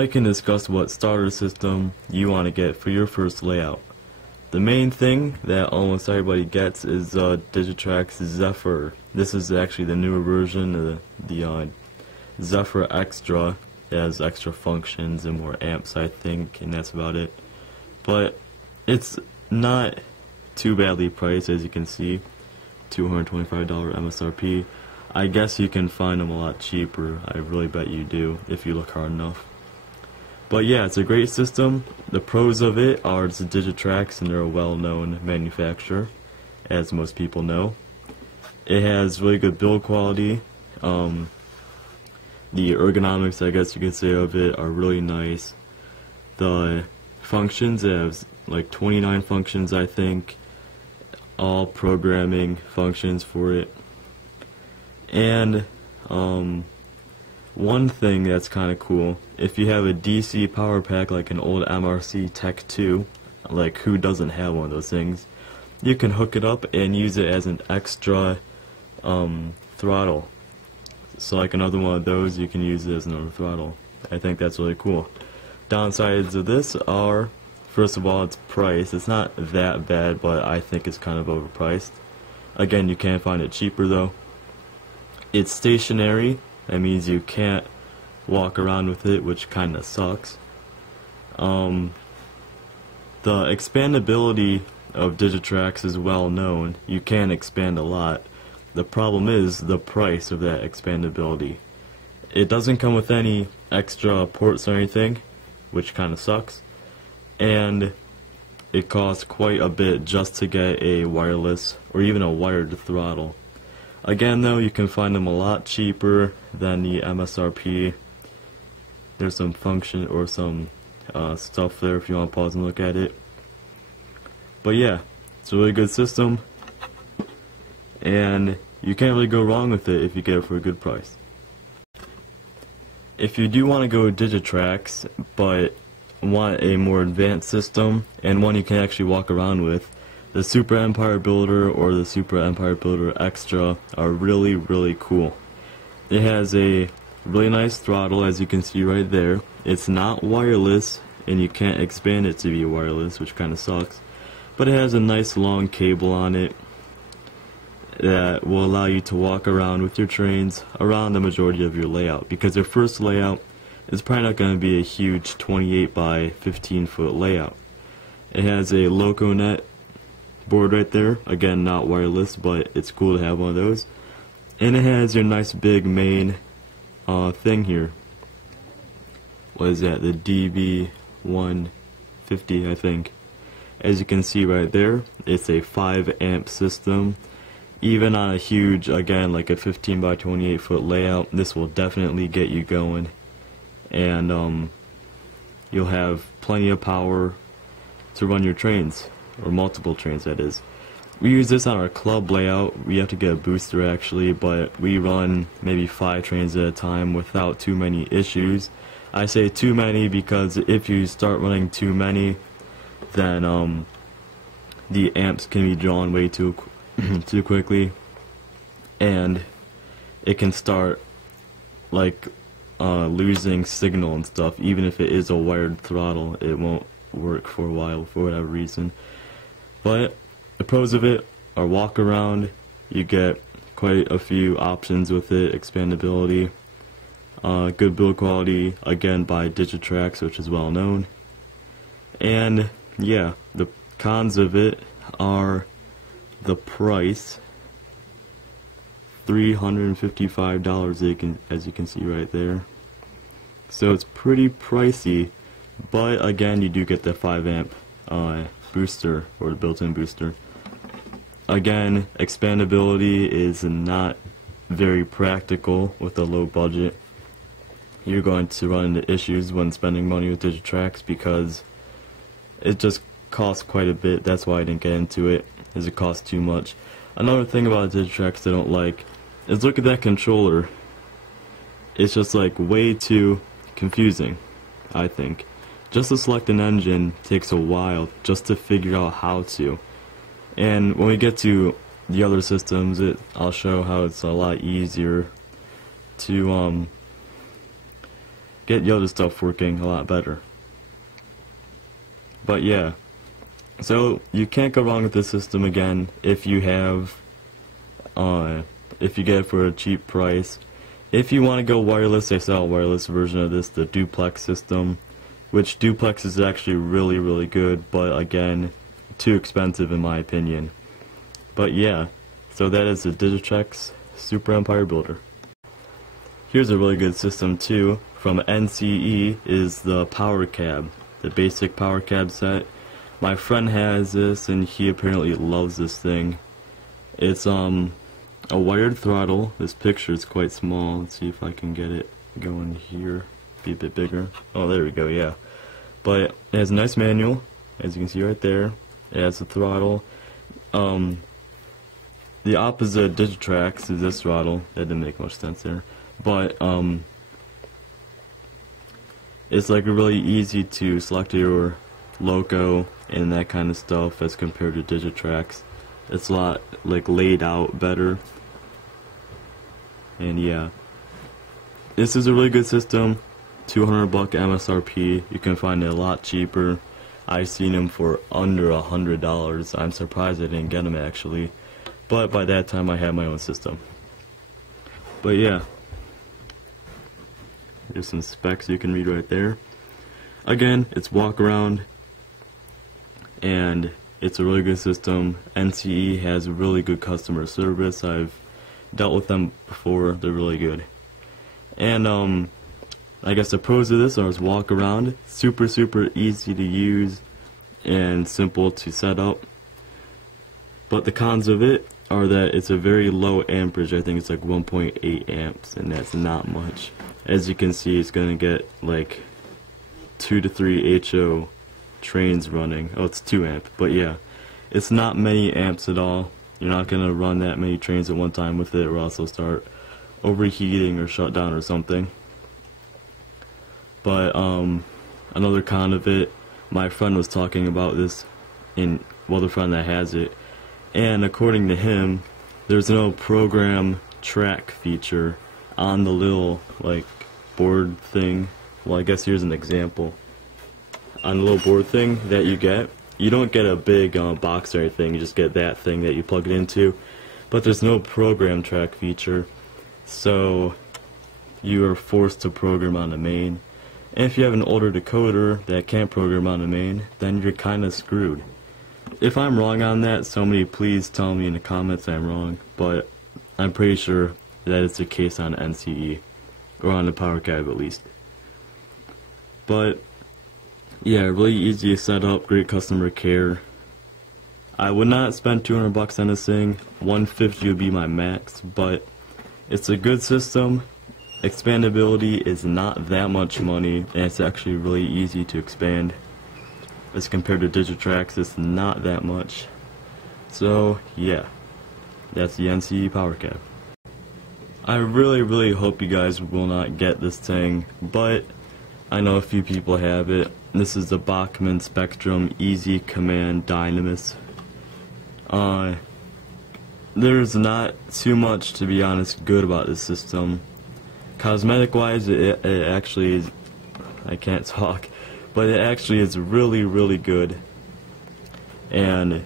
now you can discuss what starter system you want to get for your first layout. The main thing that almost everybody gets is Digitrax Zephyr. This is actually the newer version of the Zephyr Extra. It has extra functions and more amps, I think, and that's about it. But it's not too badly priced, as you can see. $225 MSRP. I guess you can find them a lot cheaper. I really bet you do if you look hard enough. But yeah, it's a great system. The pros of it are it's a Digitrax, and they're a well-known manufacturer, as most people know. It has really good build quality. The ergonomics, I guess you could say, of it are really nice. The functions, it has like 29 functions, I think, all programming functions for it. And one thing that's kind of cool, if you have a DC power pack like an old MRC pt.2, like who doesn't have one of those things, you can hook it up and use it as an extra throttle. So like another one of those, you can use it as another throttle. I think that's really cool. Downsides of this are, first of all, its price. It's not that bad, but I think it's kind of overpriced. Again, you can find it cheaper though. It's stationary. That means you can't walk around with it, which kind of sucks. The expandability of Digitrax is well known. You can expand a lot. The problem is the price of that expandability. It doesn't come with any extra ports or anything, which kind of sucks. And it costs quite a bit just to get a wireless or even a wired throttle. Again though, you can find them a lot cheaper than the MSRP. There's some function or some stuff there if you want to pause and look at it. But yeah, it's a really good system, and you can't really go wrong with it if you get it for a good price. If you do want to go Digitrax but want a more advanced system and one you can actually walk around with, the Super Empire Builder or the Super Empire Builder Extra are really, really cool. It has a really nice throttle, as you can see right there. It's not wireless, and you can't expand it to be wireless, which kind of sucks. But it has a nice long cable on it that will allow you to walk around with your trains around the majority of your layout, because your first layout is probably not going to be a huge 28 by 15 foot layout. It has a LocoNet board right there, again not wireless, but it's cool to have one of those. And it has your nice big main thing here. What is that? The DB150, I think. As you can see right there, it's a 5 amp system. Even on a huge, again, like a 15 by 28 foot layout, this will definitely get you going. And you'll have plenty of power to run your trains, or multiple trains, that is. We use this on our club layout. We have to get a booster actually, but we run maybe 5 trains at a time without too many issues. I say too many because if you start running too many, then the amps can be drawn way too quickly, and it can start like losing signal and stuff. Even if it is a wired throttle, it won't work for a while for whatever reason. But the pros of it are walk around. You get quite a few options with it. Expandability, good build quality, again by Digitrax, which is well known. And yeah, the cons of it are the price, $355, as you can see right there. So it's pretty pricey, but again, you do get the 5 amp booster, or the built-in booster. Again, expandability is not very practical with a low budget. You're going to run into issues when spending money with Digitrax because it just costs quite a bit. That's why I didn't get into it, is it costs too much. Another thing about Digitrax I don't like is look at that controller. It's just like way too confusing, I think. Just to select an engine takes a while just to figure out how to. And when we get to the other systems, I'll show how it's a lot easier to get the other stuff working a lot better. But yeah, so you can't go wrong with this system again if you have, if you get it for a cheap price. If you want to go wireless, they sell a wireless version of this, the duplex system, which duplex is actually really good, but again, too expensive in my opinion. But yeah, so that is the Digitrax Super Empire Builder. Here's a really good system too, from NCE, is the power cab, the basic power cab set. My friend has this and he apparently loves this thing. It's a wired throttle. This picture is quite small. Let's see if I can get it going here. Be a bit bigger. Oh, there we go, yeah. But it has a nice manual, as you can see right there. It has a throttle. The opposite Digitrax is this throttle. That didn't make much sense there. But it's like really easy to select your loco and that kind of stuff as compared to Digitrax. It's a lot like laid out better. And yeah, this is a really good system. $200 MSRP. You can find it a lot cheaper. I've seen them for under $100. I'm surprised I didn't get them actually, but by that time I had my own system. But yeah, there's some specs you can read right there. Again, it's walk around and it's a really good system. NCE has really good customer service. I've dealt with them before. They're really good. And I guess the pros of this are walk around, super easy to use and simple to set up. But the cons of it are that it's a very low amperage. I think it's like 1.8 amps, and that's not much. As you can see, it's going to get like 2 to 3 HO trains running. Oh, it's 2 amp, but yeah, it's not many amps at all. You're not going to run that many trains at one time with it, or else it'll start overheating or shut down or something. But another con of it, my friend was talking about this the friend that has it, and according to him, there's no program track feature on the little like board thing. Well, I guess here's an example. On the little board thing that you don't get a big box or anything, you just get that thing that you plug it into, but there's no program track feature, so you are forced to program on the main. And if you have an older decoder that can't program on the main, then you're kind of screwed. If I'm wrong on that, somebody please tell me in the comments I'm wrong, but I'm pretty sure that it's the case on NCE, or on the power cab at least. But yeah, really easy to set up, great customer care. I would not spend $200 on this thing. $150 would be my max, but it's a good system. Expandability is not that much money, and it's actually really easy to expand. As compared to Digitrax, it's not that much. So yeah, that's the NCE power cab. I really hope you guys will not get this thing, but I know a few people have it. This is the Bachmann Spectrum Easy Command Dynamis. There's not too much, to be honest, good about this system. Cosmetic wise, it actually is, I can't talk, but it actually is really good. And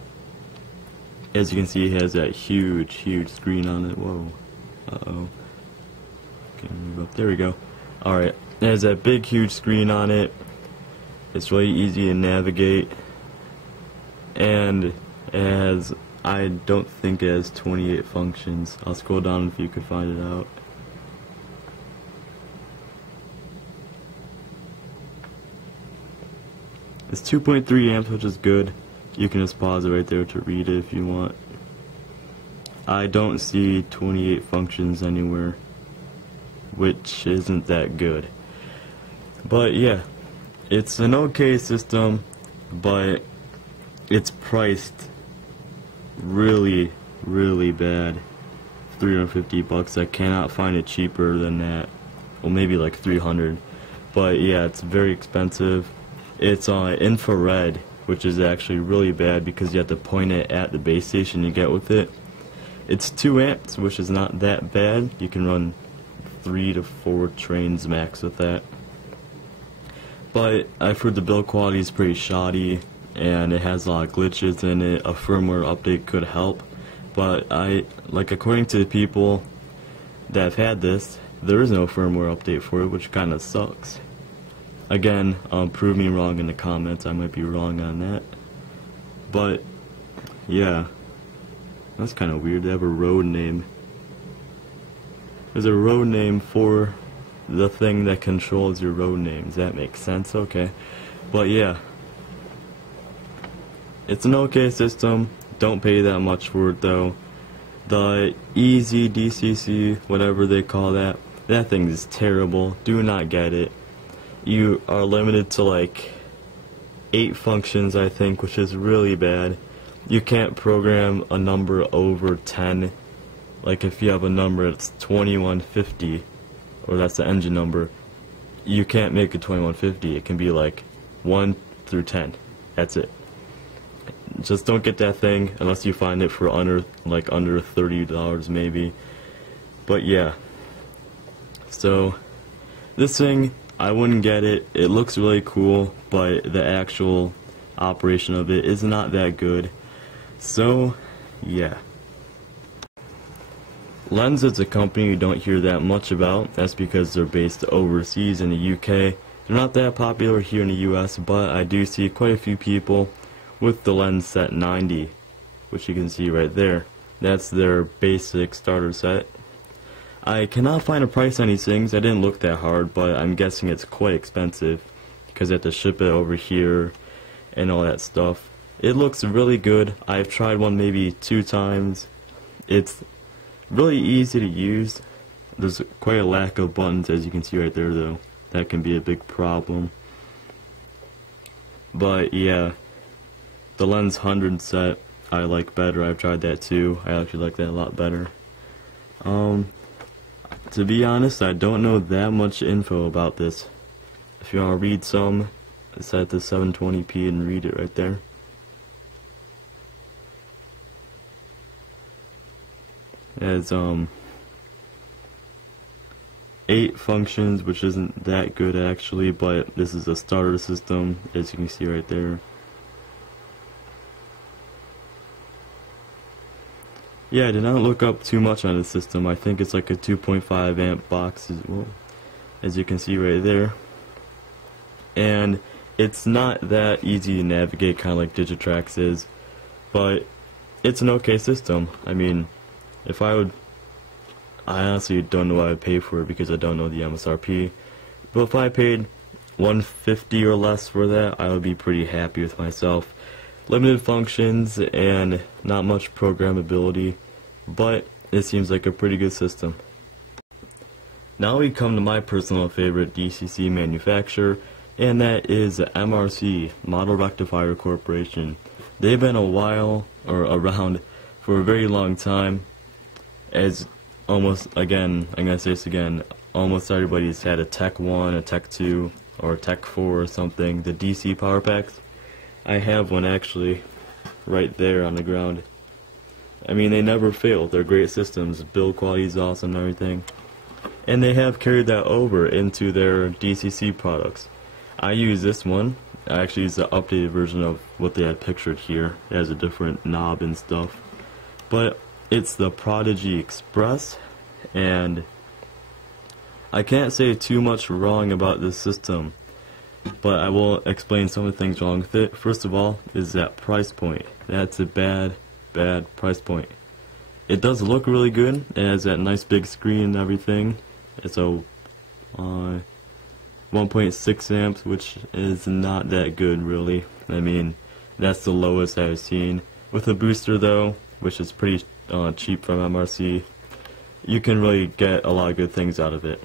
as you can see, it has that huge screen on it. Whoa, uh-oh. Okay, move up, there we go. Alright, it has that big huge screen on it. It's really easy to navigate, and it has, I don't think it has 28 functions. I'll scroll down if you could find it out. It's 2.3 amps, which is good. You can just pause it right there to read it if you want. I don't see 28 functions anywhere, which isn't that good. But yeah, it's an okay system, but it's priced really bad. $350. I cannot find it cheaper than that. Well, maybe like 300. But yeah, it's very expensive. It's infrared, which is actually really bad because you have to point it at the base station you get with it. It's 2 amps, which is not that bad. You can run 3 to 4 trains max with that. but I've heard the build quality is pretty shoddy and it has a lot of glitches in it. A firmware update could help, but according to the people that have had this, there is no firmware update for it, which kind of sucks. Again, prove me wrong in the comments. I might be wrong on that, but yeah, that's kind of weird. They have a road name. There's a road name for the thing that controls your road names. That makes sense, okay. But yeah, it's an okay system. Don't pay that much for it though. The easy DCC, whatever they call that, that thing is terrible. Do not get it. You are limited to like 8 functions, I think, which is really bad. You can't program a number over 10. Like if you have a number that's 2150, or that's the engine number, you can't make it 2150. It can be like 1 through 10. That's it. Just don't get that thing unless you find it for under $30 maybe. But yeah. So this thing, I wouldn't get it. It looks really cool, but the actual operation of it is not that good. So yeah. Lenz is a company you don't hear that much about. That's because they're based overseas in the UK. They're not that popular here in the US, but I do see quite a few people with the Lenz set 90, which you can see right there. That's their basic starter set. I cannot find a price on these things. I didn't look that hard, but I'm guessing it's quite expensive because I have to ship it over here and all that stuff. It looks really good. I've tried one maybe 2 times. It's really easy to use. There's quite a lack of buttons, as you can see right there though. That can be a big problem. But yeah, the Lenz 100 set I like better. I've tried that too. I actually like that a lot better. To be honest, I don't know that much info about this. If you want to read some, it's at the 720p and read it right there. It has 8 functions, which isn't that good actually, but this is a starter system, as you can see right there. Yeah, I did not look up too much on the system. I think it's like a 2.5 amp box as well, as you can see right there. And it's not that easy to navigate, kind of like Digitrax is, but it's an okay system. I mean, if I honestly don't know what I would pay for it because I don't know the MSRP, but if I paid $150 or less for that, I would be pretty happy with myself. Limited functions and not much programmability, but it seems like a pretty good system. Now we come to my personal favorite DCC manufacturer, and that is MRC, Model Rectifier Corporation. They've been around for a very long time, as almost, again, I'm going to say this again, almost everybody's had a Tech 1, a Tech 2, or a Tech 4 or something, the DC power packs. I have one actually, right there on the ground. I mean, they never fail. They're great systems. Build quality is awesome and everything. And they have carried that over into their DCC products. I use this one. I actually use the updated version of what they had pictured here. It has a different knob and stuff. But it's the Prodigy Express, and I can't say too much wrong about this system, but I will explain some of the things wrong with it. First of all is that price point. That's a bad price point. It does look really good. It has that nice big screen and everything. It's a 1.6 amps, which is not that good really. I mean, that's the lowest I've seen. With a booster though, which is pretty cheap from MRC, you can really get a lot of good things out of it.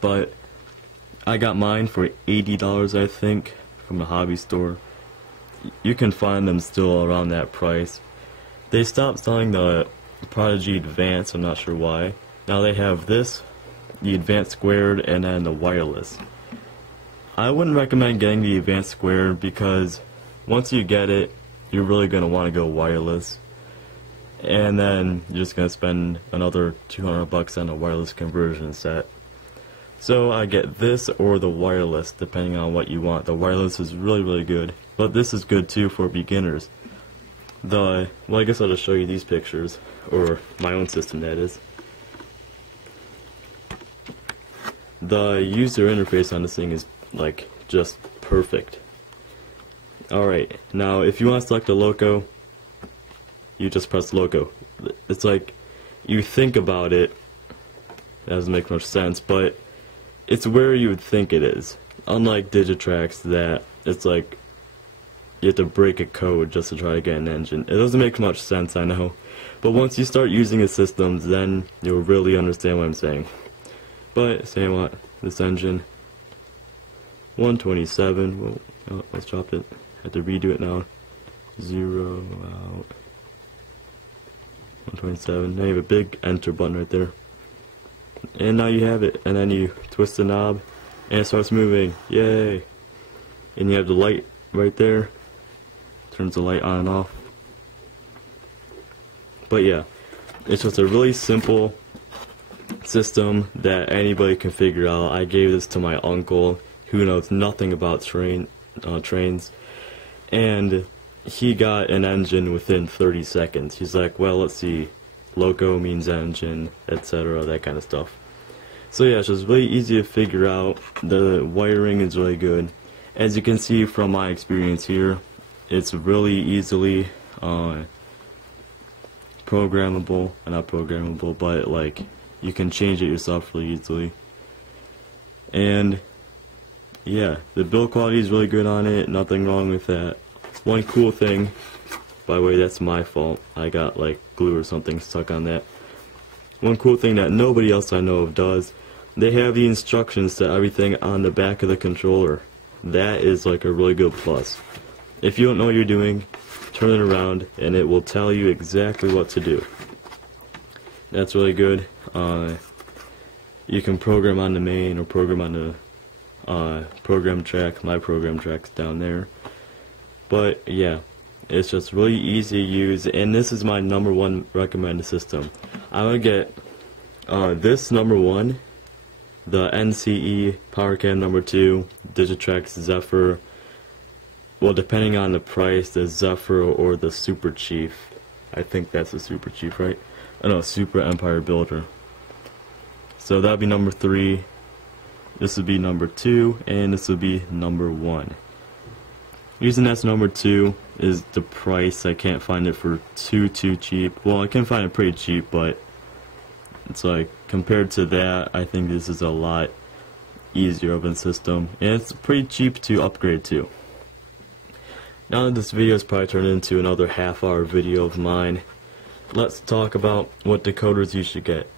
But I got mine for $80, I think, from the hobby store. You can find them still around that price. They stopped selling the Prodigy Advanced, I'm not sure why. Now they have this, the Advanced Squared, and then the wireless. I wouldn't recommend getting the Advanced Squared because once you get it, you're really going to want to go wireless. And then you're just going to spend another $200 on a wireless conversion set. So I get this or the wireless, depending on what you want. The wireless is really good, but this is good too for beginners. Well, I guess I'll just show you these pictures, or my own system that is. The user interface on this thing is like just perfect. Alright, now if you want to select a loco, you just press loco. It's like, you think about it, that doesn't make much sense, but it's where you would think it is. Unlike Digitrax, that it's like you have to break a code just to try to get an engine. It doesn't make much sense, I know, but once you start using the systems, then you'll really understand what I'm saying. But say what, this engine 127, well, oh, let's drop it. I have to redo it now. 0 out 127. Now you have a big enter button right there. And now you have it, and then you twist the knob and it starts moving. Yay! And you have the light right there. Turns the light on and off. But yeah, it's just a really simple system that anybody can figure out. I gave this to my uncle who knows nothing about trains, and he got an engine within 30 seconds. He's like, well, let's see, loco means engine, etc., that kind of stuff. So yeah, it's just really easy to figure out. The wiring is really good. As you can see from my experience here, it's really easily programmable, not programmable, but like you can change it yourself really easily. And yeah, the build quality is really good on it, nothing wrong with that. One cool thing, by the way, that's my fault, I got like glue or something stuck on that. One cool thing that nobody else I know of does, they have the instructions to everything on the back of the controller. That is like a really good plus. If you don't know what you're doing, turn it around and it will tell you exactly what to do. That's really good. You can program on the main or program on the program track. My program track's down there. But yeah, it's just really easy to use, and this is my #1 recommended system. I would get this #1, the NCE PowerCam #2, Digitrax Zephyr. Well, depending on the price, the Zephyr or the Super Chief. I think that's the Super Chief, right? Oh no, Super Empire Builder. So that'd be #3. This would be #2, and this would be #1. Reason that's #2 is the price. I can't find it for too cheap. Well, I can find it pretty cheap, but it's like compared to that, I think this is a lot easier of a system, and it's pretty cheap to upgrade to. Now that this video has probably turned into another half-hour video of mine, let's talk about what decoders you should get.